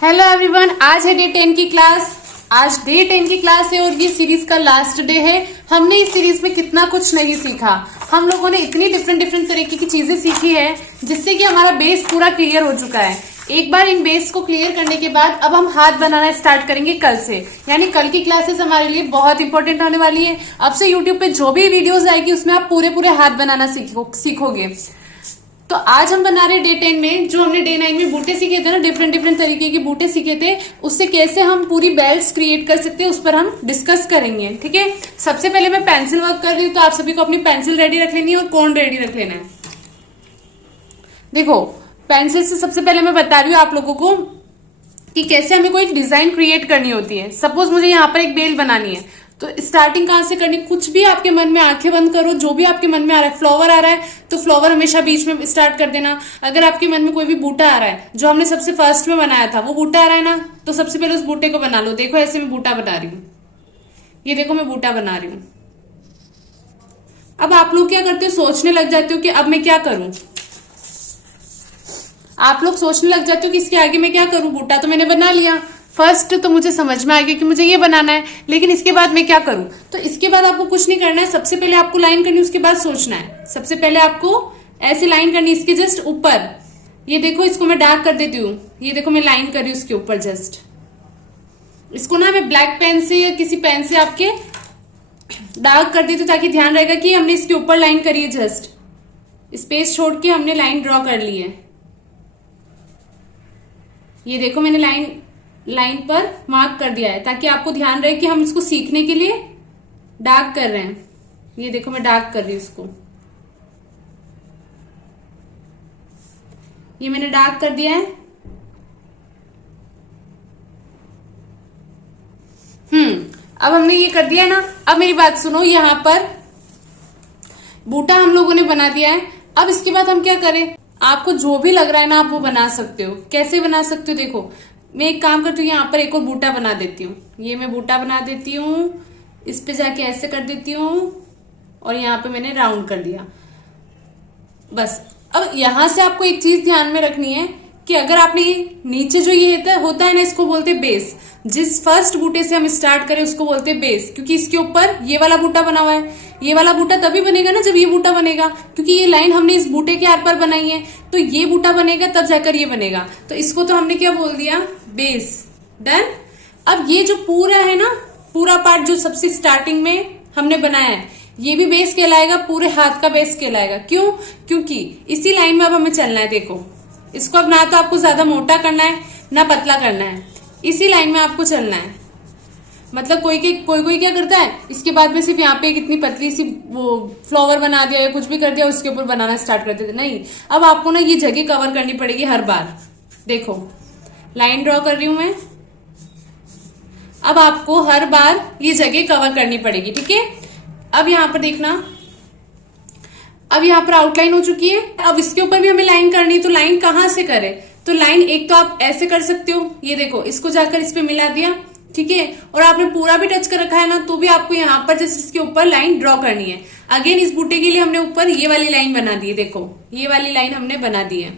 Hello everyone, आज है day 10 की क्लास। आज डे 10 की क्लास है और ये सीरीज का लास्ट डे है। हमने इस सीरीज में कितना कुछ नहीं सीखा। हम लोगों ने इतनी डिफरेंट तरीके की चीजें सीखी है जिससे कि हमारा बेस पूरा क्लियर हो चुका है। एक बार इन बेस को क्लियर करने के बाद अब हम हाथ बनाना स्टार्ट करेंगे कल से। यानी कल की क्लासेस हमारे लिए बहुत इंपॉर्टेंट होने वाली है। अब से यूट्यूब पे जो भी वीडियोस आएगी उसमें आप पूरे हाथ बनाना सीखोगे। तो आज हम बना रहे डे 10 में जो हमने डे 9 में बूटे सीखे थे ना, डिफरेंट तरीके के बूटे सीखे थे, उससे कैसे हम पूरी बेल्ट्स क्रिएट कर सकते हैं उस पर हम डिस्कस करेंगे। ठीक है, सबसे पहले मैं पेंसिल वर्क कर रही हूँ, तो आप सभी को अपनी पेंसिल रेडी रख लेनी है और कोन रेडी रख लेना है। देखो, पेंसिल से सबसे पहले मैं बता रही हूँ आप लोगों को कि कैसे हमें कोई डिजाइन क्रिएट करनी होती है। सपोज मुझे यहाँ पर एक बेल बनानी है, तो स्टार्टिंग कहां से करनी, कुछ भी आपके मन में, आंखें बंद करो, जो भी आपके मन में आ रहा है। फ्लावर आ रहा है तो फ्लावर हमेशा बीच में स्टार्ट कर देना। अगर आपके मन में कोई भी बूटा आ रहा है, जो हमने सबसे फर्स्ट में बनाया था वो बूटा आ रहा है ना, तो सबसे पहले उस बूटे को बना लो। देखो ऐसे मैं बूटा बना रही हूँ, ये देखो मैं बूटा बना रही हूँ। अब आप लोग क्या करते हो, सोचने लग जाते हो कि अब मैं क्या करूं। आप लोग सोचने लग जाते हो कि इसके आगे मैं क्या करूं। बूटा तो मैंने बना लिया, फर्स्ट तो मुझे समझ में आ गया कि मुझे ये बनाना है, लेकिन इसके बाद मैं क्या करूं। तो इसके बाद आपको कुछ नहीं करना है, सबसे पहले आपको लाइन करनी है, उसके बाद सोचना है। सबसे पहले आपको ऐसे लाइन करनी है इसके जस्ट ऊपर। ये देखो, इसको मैं डार्क कर देती हूँ। ये देखो मैं लाइन कर रही हूँ उसके ऊपर जस्ट। इसको ना मैं ब्लैक पेन से या किसी पेन से आपके डार्क कर देती हूँ, ताकि ध्यान रहेगा कि हमने इसके ऊपर लाइन करी है। जस्ट स्पेस छोड़ के हमने लाइन ड्रॉ कर ली है। ये देखो मैंने लाइन पर मार्क कर दिया है, ताकि आपको ध्यान रहे कि हम इसको सीखने के लिए डार्क कर रहे हैं। ये देखो मैं डार्क कर रही हूं इसको, ये मैंने डार्क कर दिया है। अब हमने ये कर दिया है ना। अब मेरी बात सुनो, यहां पर बूटा हम लोगों ने बना दिया है। अब इसके बाद हम क्या करें, आपको जो भी लग रहा है ना आप वो बना सकते हो। कैसे बना सकते हो, देखो मैं एक काम करती हूँ, यहाँ पर एक और बूटा बना देती हूँ। ये मैं बूटा बना देती हूँ, इस पे जाके ऐसे कर देती हूँ और यहाँ पे मैंने राउंड कर दिया बस। अब यहां से आपको एक चीज ध्यान में रखनी है कि अगर आपने नीचे जो ये होता है ना, इसको बोलते हैं बेस। जिस फर्स्ट बूटे से हम स्टार्ट करें उसको बोलते हैं बेस, क्योंकि इसके ऊपर ये वाला बूटा बना हुआ है। ये वाला बूटा तभी बनेगा ना जब ये बूटा बनेगा, क्योंकि ये लाइन हमने इस बूटे के आर पर बनाई है, तो ये बूटा बनेगा तब जाकर ये बनेगा। तो इसको तो हमने क्या बोल दिया, बेस। डन। अब ये जो पूरा है ना, पूरा पार्ट जो सबसे स्टार्टिंग में हमने बनाया है, ये भी बेस कहलाएगा, पूरे हाथ का बेस कहलाएगा। क्यों, क्योंकि इसी लाइन में अब हमें चलना है। देखो इसको अब ना तो आपको ज्यादा मोटा करना है ना पतला करना है, इसी लाइन में आपको चलना है। मतलब कोई क्या करता है, इसके बाद में सिर्फ यहाँ पे एक इतनी पतली सी वो फ्लावर बना दिया या कुछ भी कर दिया, उसके ऊपर बनाना स्टार्ट कर देते। नहीं, अब आपको ना ये जगह कवर करनी पड़ेगी हर बार। देखो लाइन ड्रॉ कर रही हूं मैं, अब आपको हर बार ये जगह कवर करनी पड़ेगी। ठीक है, अब यहां पर देखना, अब यहाँ पर आउटलाइन हो चुकी है। अब इसके ऊपर भी हमें लाइन करनी है, तो लाइन कहां से करें। तो लाइन एक तो आप ऐसे कर सकते हो, ये देखो इसको जाकर इस पे मिला दिया। ठीक है, और आपने पूरा भी टच कर रखा है ना, तो भी आपको यहाँ पर जस्ट इसके ऊपर लाइन ड्रॉ करनी है। अगेन इस बूटे के लिए हमने ऊपर ये वाली लाइन बना दी है। देखो ये वाली लाइन हमने बना दी है।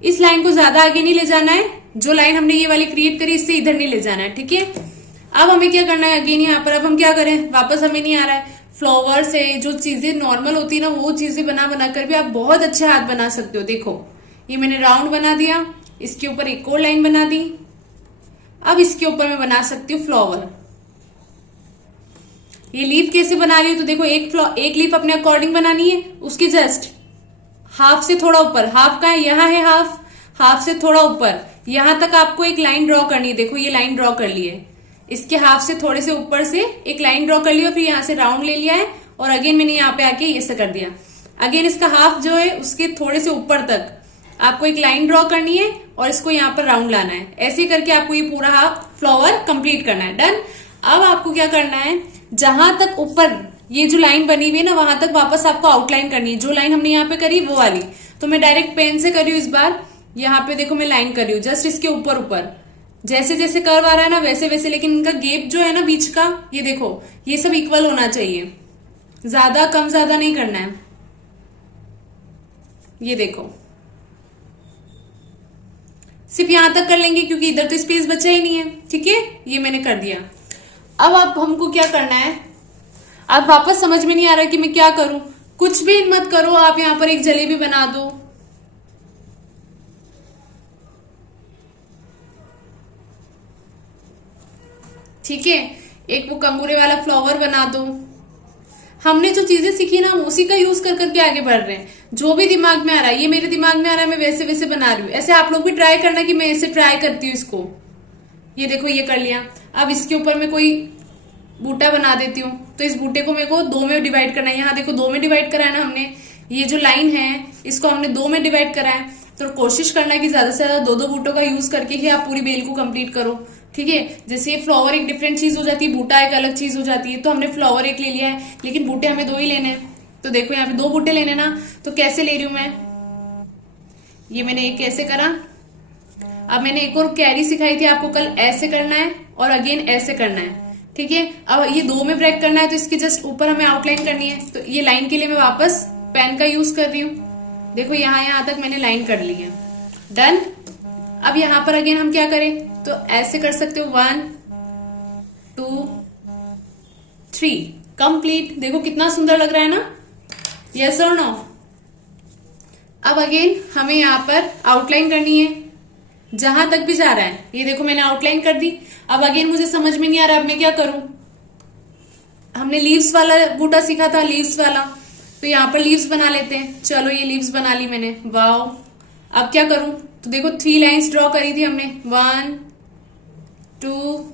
इस लाइन को ज्यादा आगे नहीं ले जाना है, जो लाइन हमने ये वाली क्रिएट करी इससे इधर नहीं ले जाना है। ठीक है, अब हमें क्या करना है, अगेन यहाँ पर अब हम क्या करें, वापस हमें नहीं आ रहा है। फ्लावर से जो चीजें नॉर्मल होती है ना, वो चीजें बना कर भी आप बहुत अच्छे हाथ बना सकते हो। देखो ये मैंने राउंड बना दिया, इसके ऊपर एक और लाइन बना दी। अब इसके ऊपर मैं बना सकती हूँ फ्लावर। ये लीफ कैसे बना रही हूँ, तो देखो एक लीफ अपने अकॉर्डिंग बनानी है, उसके जस्ट हाफ से थोड़ा ऊपर, हाफ का है, यहाँ है हाफ से थोड़ा ऊपर, यहां तक आपको एक लाइन ड्रॉ करनी है। देखो ये लाइन ड्रॉ कर ली है, इसके हाफ से थोड़े से ऊपर से एक लाइन ड्रॉ कर लिया, फिर यहां से राउंड ले लिया है और अगेन मैंने यहाँ पे आके ऐसे कर दिया। अगेन इसका हाफ जो है उसके थोड़े से ऊपर तक आपको एक लाइन ड्रॉ करनी है और इसको यहाँ पर राउंड लाना है। ऐसे करके आपको ये पूरा हाफ फ्लावर कंप्लीट करना है। डन। अब आपको क्या करना है, जहां तक ऊपर ये जो लाइन बनी हुई है ना, वहां तक वापस आपको आउटलाइन करनी है। जो लाइन हमने यहाँ पे करी वो वाली, तो मैं डायरेक्ट पेन से करी हूँ इस बार। यहाँ पे देखो मैं लाइन कर रही हूँ जस्ट इसके ऊपर जैसे जैसे कर्व आ रहा है ना वैसे वैसे, लेकिन इनका गैप जो है ना बीच का, ये देखो ये सब इक्वल होना चाहिए, ज्यादा कम ज्यादा नहीं करना है। ये देखो सिर्फ यहां तक कर लेंगे क्योंकि इधर तो स्पेस बचा ही नहीं है। ठीक है, ये मैंने कर दिया। अब हमको क्या करना है, अब वापस समझ में नहीं आ रहा कि मैं क्या करूं। कुछ भी मत करो, आप यहां पर एक जलेबी बना दो। ठीक है, एक वो कंगूरे वाला फ्लावर बना दो। हमने जो चीजें सीखी ना, हम उसी का यूज कर करके आगे बढ़ रहे हैं। जो भी दिमाग में आ रहा है, ये मेरे दिमाग में आ रहा है, मैं वैसे वैसे बना रही हूँ। ऐसे आप लोग भी ट्राई करना कि मैं ऐसे ट्राई करती हूँ इसको। ये देखो, ये कर लिया। अब इसके ऊपर मैं कोई बूटा बना देती हूँ। तो इस बूटे को मेरे को 2 में डिवाइड करना है। यहाँ देखो 2 में डिवाइड करा है ना हमने। ये जो लाइन है इसको हमने 2 में डिवाइड करा है। तो कोशिश करना कि ज्यादा से ज्यादा 2-2 बूटों का यूज करके ही आप पूरी बेल को कंप्लीट करो। ठीक है, जैसे ये फ्लावर एक डिफरेंट चीज हो जाती है, बूटा एक अलग चीज हो जाती है। तो हमने फ्लावर एक ले लिया है, लेकिन बूटे हमें 2 ही लेने हैं। तो देखो यहाँ पे 2 बूटे लेने ना, तो कैसे ले रही हूं मैं, ये मैंने एक कैसे करा। अब मैंने एक और कैरी सिखाई थी आपको कल, ऐसे करना है और अगेन ऐसे करना है। ठीक है, अब ये 2 में ब्रेक करना है, तो इसके जस्ट ऊपर हमें आउटलाइन करनी है। तो ये लाइन के लिए मैं वापस पेन का यूज कर रही हूँ। देखो यहां तक मैंने लाइन कर ली है। डन। अब यहां पर अगेन हम क्या करें, तो ऐसे कर सकते हो 1 2 3 कंप्लीट। देखो कितना सुंदर लग रहा है ना, यस और नो। अब अगेन हमें यहाँ पर आउटलाइन करनी है जहां तक भी जा रहा है। ये देखो मैंने आउटलाइन कर दी। अब अगेन मुझे समझ में नहीं आ रहा अब मैं क्या करूं। हमने लीव्स वाला बूटा सीखा था, लीव्स वाला, तो यहाँ पर लीव्स बना लेते हैं। चलो ये लीव्स बना ली मैंने, वाओ। अब क्या करूं, तो देखो 3 लाइंस ड्रॉ करी थी हमने, 1 2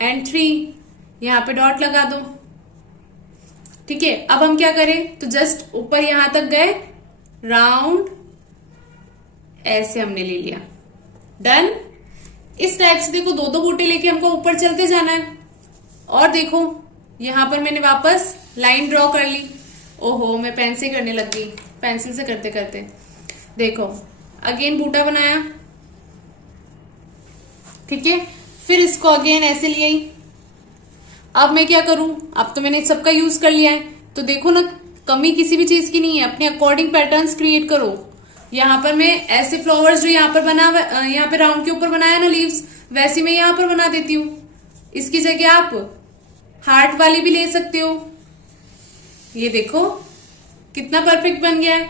एंड 3। यहाँ पे डॉट लगा दो। ठीक है, अब हम क्या करें, तो जस्ट ऊपर यहां तक गए, राउंड ऐसे हमने ले लिया। डन। इस टाइप से देखो 2-2 बूटे लेके हमको ऊपर चलते जाना है। और देखो यहां पर मैंने वापस लाइन ड्रॉ कर ली। ओहो, मैं पेन से करने लग गई, पेंसिल से करते करते। देखो अगेन बूटा बनाया। ठीक है, फिर इसको अगेन ऐसे ले आई। अब मैं क्या करूं, अब तो मैंने सबका यूज कर लिया है। तो देखो ना, कमी किसी भी चीज की नहीं है, अपने अकॉर्डिंग पैटर्न्स क्रिएट करो। यहाँ पर मैं ऐसे फ्लावर्स जो यहाँ पर बना, यहाँ पे राउंड के ऊपर बनाया ना लीव्स, वैसे मैं यहाँ पर बना देती हूँ। इसकी जगह आप हार्ट वाली भी ले सकते हो। ये देखो कितना परफेक्ट बन गया है।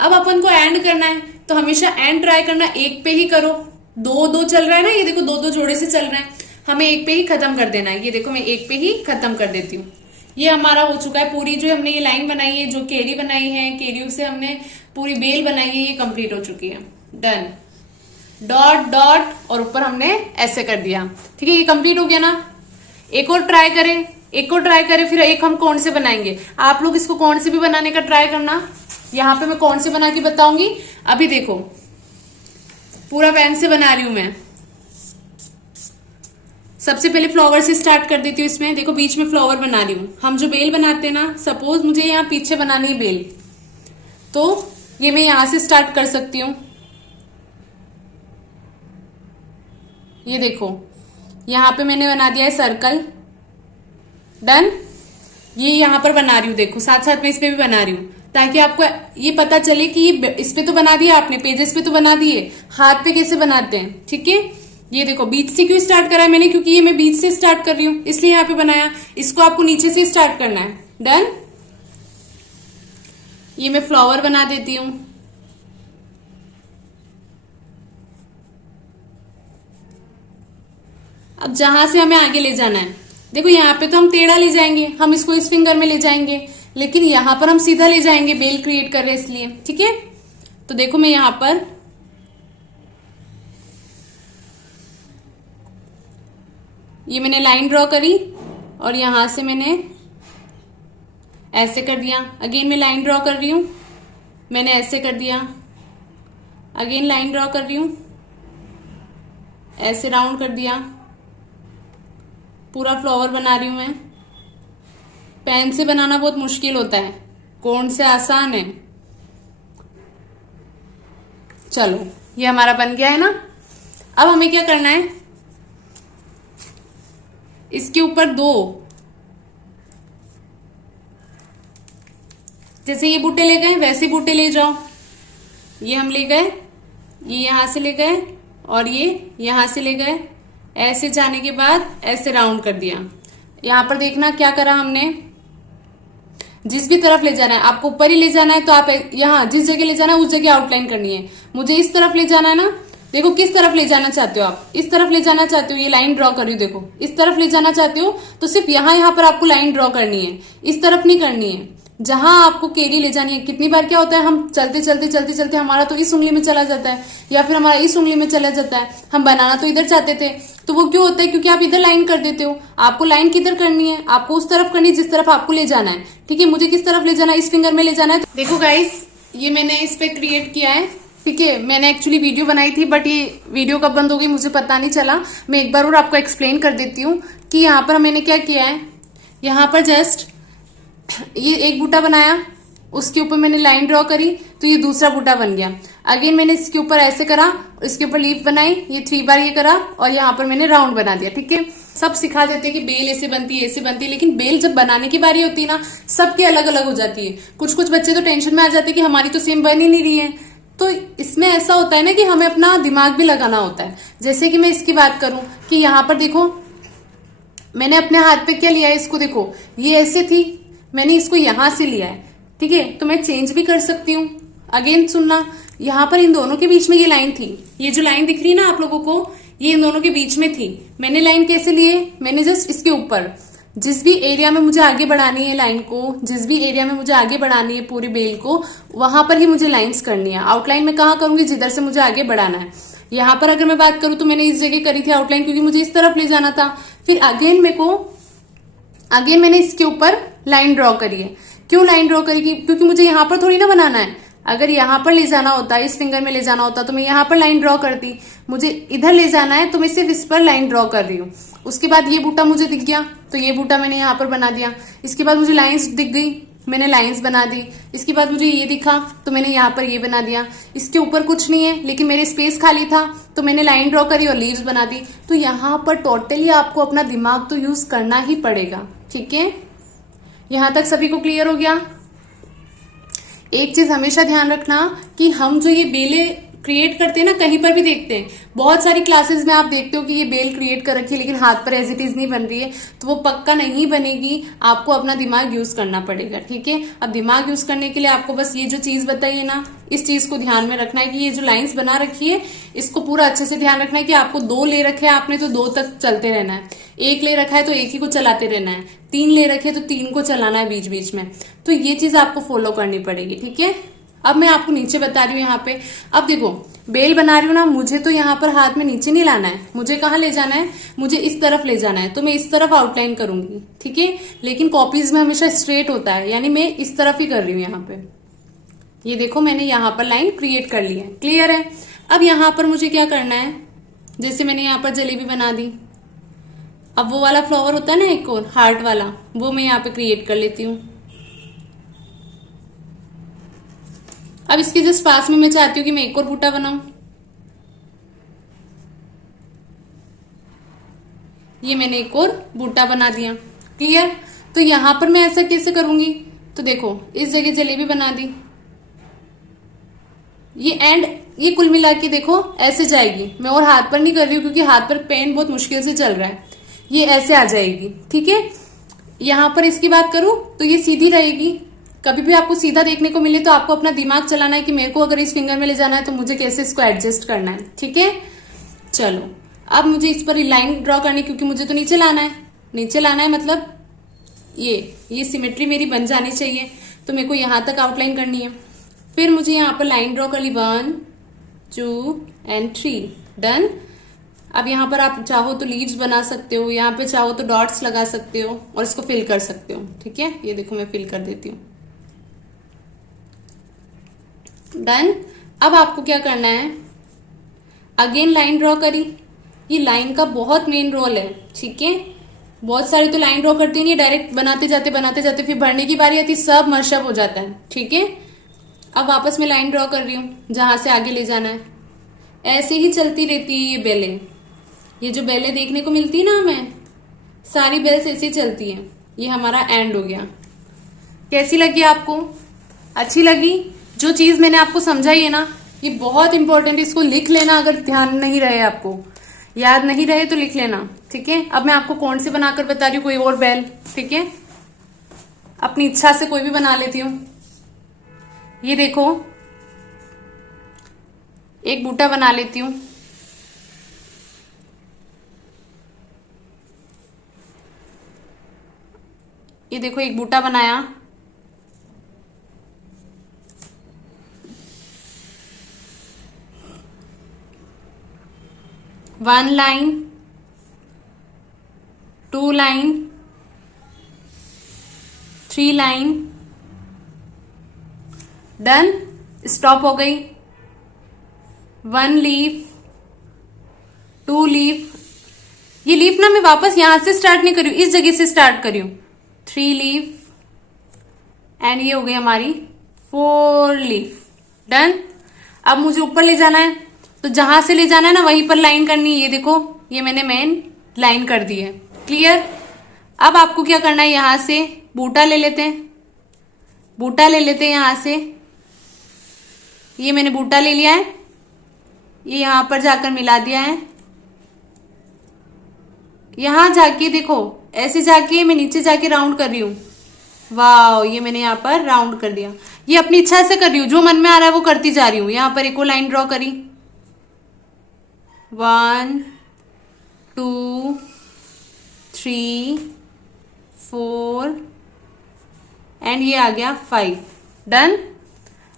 अब अपन को एंड करना है, तो हमेशा एंड ट्राई करना, एक पे ही करो। 2-2 चल रहा है ना, ये देखो 2-2 जोड़े से चल रहे हैं, हमें एक पे ही खत्म कर देना है। ये देखो मैं एक पे ही खत्म कर देती हूँ। ये हमारा हो चुका है। पूरी जो हमने ये लाइन बनाई है, जो केरी बनाई है, केरियों से हमने पूरी बेल बनाई है, ये कंप्लीट हो चुकी है। डन। डॉट डॉट और ऊपर हमने ऐसे कर दिया। ठीक है, ये कंप्लीट हो गया ना। एक और ट्राई करें, एक और ट्राई करें, फिर एक हम कौन से बनाएंगे। आप लोग इसको कौन से भी बनाने का ट्राई करना। यहाँ पे मैं कौन से बना के बताऊंगी। अभी देखो पूरा पेन से बना रही हूं मैं। सबसे पहले फ्लावर से स्टार्ट कर देती हूँ। इसमें देखो बीच में फ्लावर बना रही हूँ। हम जो बेल बनाते हैं ना, सपोज मुझे यहाँ पीछे बनानी है बेल, तो ये मैं यहां से स्टार्ट कर सकती हूँ। ये देखो यहां पे मैंने बना दिया है सर्कल। डन। ये यहां पर बना रही हूँ, देखो साथ साथ में इस पे भी बना रही हूँ, ताकि आपको ये पता चले कि इस पे तो बना दिया आपने, पेजेस पे तो बना दिए, हाथ पे कैसे बनाते हैं। ठीक है, ये देखो बीच से क्यों स्टार्ट करा है मैंने, क्योंकि ये मैं बीच से स्टार्ट कर रही हूँ इसलिए यहाँ पे बनाया। इसको आपको नीचे से स्टार्ट करना है। डन। ये मैं फ्लावर बना देती हूँ। अब जहां से हमें आगे ले जाना है, देखो यहाँ पे तो हम टेढ़ा ले जाएंगे, हम इसको इस फिंगर में ले जाएंगे, लेकिन यहां पर हम सीधा ले जाएंगे, बेल क्रिएट कर रहे हैं इसलिए। ठीक है, तो देखो मैं यहां पर ये मैंने लाइन ड्रॉ करी और यहां से मैंने ऐसे कर दिया। अगेन मैं लाइन ड्रॉ कर रही हूं, मैंने ऐसे कर दिया। अगेन लाइन ड्रॉ कर रही हूं, ऐसे राउंड कर दिया। पूरा फ्लावर बना रही हूं मैं। पेन से बनाना बहुत मुश्किल होता है, कोन से आसान है। चलो ये हमारा बन गया है ना। अब हमें क्या करना है, इसके ऊपर 2, जैसे ये बूटे ले गए वैसे बूटे ले जाओ। ये हम ले गए, ये यहां से ले गए, और ये यहां से ले गए, ऐसे जाने के बाद ऐसे राउंड कर दिया। यहां पर देखना क्या करा हमने, जिस भी तरफ ले जाना है, आपको ऊपर ही ले जाना है तो आप यहाँ जिस जगह ले जाना है उस जगह आउटलाइन करनी है। मुझे इस तरफ ले जाना है ना, देखो किस तरफ ले जाना चाहते हो आप, इस तरफ ले जाना चाहते हो, ये लाइन ड्रॉ कर रही हो, देखो इस तरफ ले जाना चाहते हो तो सिर्फ यहाँ पर आपको लाइन ड्रॉ करनी है, इस तरफ नहीं करनी है। जहां आपको केली ले जानी है, कितनी बार क्या होता है हम चलते चलते चलते चलते हमारा तो इस उंगली में चला जाता है या फिर हमारा इस उंगली में चला जाता है, हम बनाना तो इधर चाहते थे, तो वो क्यों होता है, क्योंकि आप इधर लाइन कर देते हो। आपको लाइन किधर करनी है, आपको उस तरफ करनी है जिस तरफ आपको ले जाना है। ठीक है, मुझे किस तरफ ले जाना है, इस फिंगर में ले जाना है। देखो गाइस, ये मैंने इस पे क्रिएट किया है। ठीक है, मैंने एक्चुअली वीडियो बनाई थी बट ये वीडियो कब बंद हो गई मुझे पता नहीं चला। मैं एक बार और आपको एक्सप्लेन कर देती हूँ कि यहाँ पर मैंने क्या किया है। यहाँ पर जस्ट ये एक बूटा बनाया, उसके ऊपर मैंने लाइन ड्रॉ करी तो ये दूसरा बूटा बन गया। अगेन मैंने इसके ऊपर ऐसे करा, इसके ऊपर लीफ बनाई, ये 3 बार ये करा और यहाँ पर मैंने राउंड बना दिया। ठीक है, सब सिखा देते हैं कि बेल ऐसे बनती है, ऐसे बनती है, लेकिन बेल जब बनाने की बारी होती है ना, सबकी अलग अलग हो जाती है। कुछ कुछ बच्चे तो टेंशन में आ जाते हैं कि हमारी तो सेम बन ही नहीं रही है। तो इसमें ऐसा होता है ना कि हमें अपना दिमाग भी लगाना होता है। जैसे कि मैं इसकी बात करूं कि यहाँ पर देखो मैंने अपने हाथ पे क्या लिया है, इसको देखो ये ऐसे थी, मैंने इसको यहां से लिया है। ठीक है, तो मैं चेंज भी कर सकती हूँ। अगेन सुनना, यहाँ पर इन दोनों के बीच में ये लाइन थी, ये जो लाइन दिख रही है ना आप लोगों को, ये इन दोनों के बीच में थी। मैंने लाइन कैसे लिए, मैंने जस्ट इसके ऊपर जिस भी एरिया में मुझे आगे बढ़ानी है लाइन को, जिस भी एरिया में मुझे आगे बढ़ानी है पूरी बेल को, वहां पर ही मुझे लाइंस करनी है। आउटलाइन में कहाँ करूंगी, जिधर से मुझे आगे बढ़ाना है। यहाँ पर अगर मैं बात करूं तो मैंने इस जगह करी थी आउटलाइन क्योंकि मुझे इस तरफ ले जाना था। फिर अगेन मैंने इसके ऊपर लाइन ड्रॉ करी है। क्यों लाइन ड्रॉ करी, क्योंकि मुझे यहाँ पर थोड़ी ना बनाना है। अगर यहाँ पर ले जाना होता, इस फिंगर में ले जाना होता तो मैं यहाँ पर लाइन ड्रॉ करती। मुझे इधर ले जाना है तो मैं सिर्फ इस पर लाइन ड्रॉ कर रही हूँ। उसके बाद ये बूटा मुझे दिख गया तो ये बूटा मैंने यहाँ पर बना दिया। इसके बाद मुझे लाइंस दिख गई, मैंने लाइंस बना दी। इसके बाद मुझे ये दिखा तो मैंने यहाँ पर ये बना दिया। इसके ऊपर कुछ नहीं है लेकिन मेरे स्पेस खाली था तो मैंने लाइन ड्रॉ करी और लीव्स बना दी। तो यहाँ पर टोटली आपको अपना दिमाग तो यूज करना ही पड़ेगा। ठीक है, यहां तक सभी को क्लियर हो गया। एक चीज हमेशा ध्यान रखना कि हम जो ये बेले क्रिएट करते हैं ना, कहीं पर भी देखते हैं, बहुत सारी क्लासेस में आप देखते हो कि ये बेल क्रिएट कर रखी है लेकिन हाथ पर एज इट इज नहीं बन रही है, तो वो पक्का नहीं बनेगी। आपको अपना दिमाग यूज करना पड़ेगा। ठीक है, अब दिमाग यूज करने के लिए आपको बस ये जो चीज बताई है ना, इस चीज को ध्यान में रखना है कि ये जो लाइंस बना रखी है इसको पूरा अच्छे से ध्यान रखना है कि आपको 2 ले रखे हैं आपने तो 2 तक चलते रहना है, 1 ले रखा है तो 1 ही को चलाते रहना है, 3 ले रखे है तो 3 को चलाना है बीच बीच में। तो ये चीज आपको फॉलो करनी पड़ेगी। ठीक है, अब मैं आपको नीचे बता रही हूँ यहाँ पे। अब देखो बेल बना रही हूँ ना, मुझे तो यहाँ पर हाथ में नीचे नहीं लाना है, मुझे कहाँ ले जाना है, मुझे इस तरफ ले जाना है। तो मैं इस तरफ आउटलाइन करूंगी। ठीक है, लेकिन कॉपीज में हमेशा स्ट्रेट होता है, यानी मैं इस तरफ ही कर रही हूँ। यहाँ पे ये देखो मैंने यहाँ पर लाइन क्रिएट कर ली है। क्लियर है। अब यहाँ पर मुझे क्या करना है, जैसे मैंने यहाँ पर जलेबी बना दी, अब वो वाला फ्लावर होता है ना एक और हार्ट वाला, वो मैं यहाँ पे क्रिएट कर लेती हूँ। अब इसके जस्ट पास में मैं चाहती हूँ कि मैं एक और बूटा बनाऊं। ये मैंने एक और बूटा बना दिया। क्लियर। तो यहां पर मैं ऐसा कैसे करूंगी, तो देखो इस जगह जलेबी बना दी, ये कुल मिला के देखो ऐसे जाएगी। मैं और हाथ पर नहीं कर रही हूँ क्योंकि हाथ पर पेन बहुत मुश्किल से चल रहा है, ये ऐसे आ जाएगी। ठीक है, यहां पर इसकी बात करूं तो ये सीधी रहेगी। कभी भी आपको सीधा देखने को मिले तो आपको अपना दिमाग चलाना है कि मेरे को अगर इस फिंगर में ले जाना है तो मुझे कैसे इसको एडजस्ट करना है। ठीक है, चलो अब मुझे इस पर लाइन ड्रॉ करनी है क्योंकि मुझे तो नीचे लाना है। नीचे लाना है मतलब ये सिमेट्री मेरी बन जानी चाहिए, तो मेरे को यहां तक आउटलाइन करनी है। फिर मुझे यहाँ पर लाइन ड्रॉ कर ली, 1 2 and 3 डन। अब यहाँ पर आप चाहो तो लीव्स बना सकते हो, यहाँ पे चाहो तो डॉट्स लगा सकते हो और इसको फिल कर सकते हो। ठीक है, ये देखो मैं फिल कर देती हूँ। डन। अब आपको क्या करना है, अगेन लाइन ड्रॉ करी। ये लाइन का बहुत मेन रोल है। ठीक है, बहुत सारे तो लाइन ड्रॉ करते नहीं, डायरेक्ट बनाते जाते फिर भरने की बारी आती सब मशअप हो जाता है। ठीक है, अब वापस मैं लाइन ड्रॉ कर रही हूँ जहां से आगे ले जाना है। ऐसे ही चलती रहती है ये बेलें। ये जो बेलें देखने को मिलती है ना हमें, सारी बेल्स ऐसे ही चलती है। ये हमारा एंड हो गया। कैसी लगी आपको, अच्छी लगी? जो चीज मैंने आपको समझाई है ना, ये बहुत इंपॉर्टेंट है, इसको लिख लेना अगर ध्यान नहीं रहे, आपको याद नहीं रहे तो लिख लेना, ठीक है। अब मैं आपको कौन से बनाकर बता रही हूँ, कोई और बेल, ठीक है, अपनी इच्छा से कोई भी बना लेती हूँ। ये देखो एक बूटा बना लेती हूँ। ये देखो एक बूटा बनाया, one line, two line, three line, done, stop हो गई। वन लीफ, टू लीफ, ये लीफ ना मैं वापस यहां से स्टार्ट नहीं करी हूं, इस जगह से स्टार्ट करी हूं। थ्री लीफ एंड ये हो गई हमारी फोर लीफ, डन। अब मुझे ऊपर ले जाना है, तो जहां से ले जाना है ना वहीं पर लाइन करनी है। ये देखो ये मैंने मेन लाइन कर दी है, क्लियर। अब आपको क्या करना है, यहां से बूटा ले लेते हैं, बूटा ले लेते हैं यहां से। ये मैंने बूटा ले लिया है, ये यहां पर जाकर मिला दिया है। यहां जाके देखो ऐसे जाके मैं नीचे जाके राउंड कर रही हूं, वाह, ये मैंने यहाँ पर राउंड कर दिया। ये अपनी इच्छा से कर रही हूँ, जो मन में आ रहा है वो करती जा रही हूँ। यहां पर एक और लाइन ड्रॉ करी, 1 2 3 4 एंड ये आ गया 5, डन।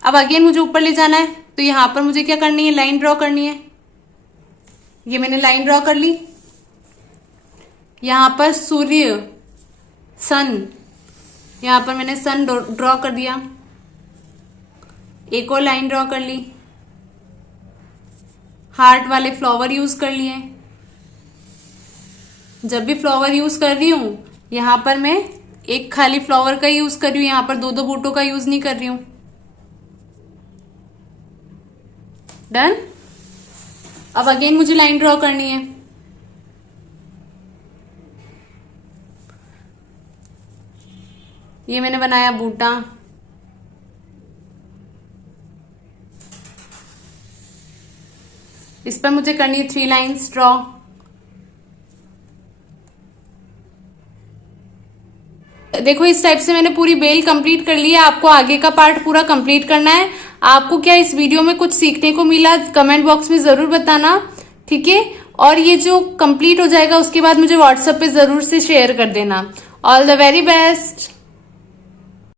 अब अगेन मुझे ऊपर ले जाना है, तो यहां पर मुझे क्या करनी है, लाइन ड्रॉ करनी है। ये मैंने लाइन ड्रॉ कर ली। यहां पर सूर्य, सन, यहां पर मैंने सन ड्रॉ कर दिया। एक और लाइन ड्रॉ कर ली, हार्ट वाले फ्लावर यूज कर लिए। जब भी फ्लावर यूज कर रही हूं यहां पर मैं एक खाली फ्लावर का यूज कर रही हूं, यहां पर दो दो बूटों का यूज नहीं कर रही हूं, डन। अब अगेन मुझे लाइन ड्रॉ करनी है। ये मैंने बनाया बूटा, इस पर मुझे करनी है 3 लाइन्स ड्रॉ। देखो इस टाइप से मैंने पूरी बेल कंप्लीट कर ली है। आपको आगे का पार्ट पूरा कंप्लीट करना है। आपको क्या इस वीडियो में कुछ सीखने को मिला, कमेंट बॉक्स में जरूर बताना, ठीक है। और ये जो कंप्लीट हो जाएगा उसके बाद मुझे व्हाट्सएप पे जरूर से शेयर कर देना। All the very best.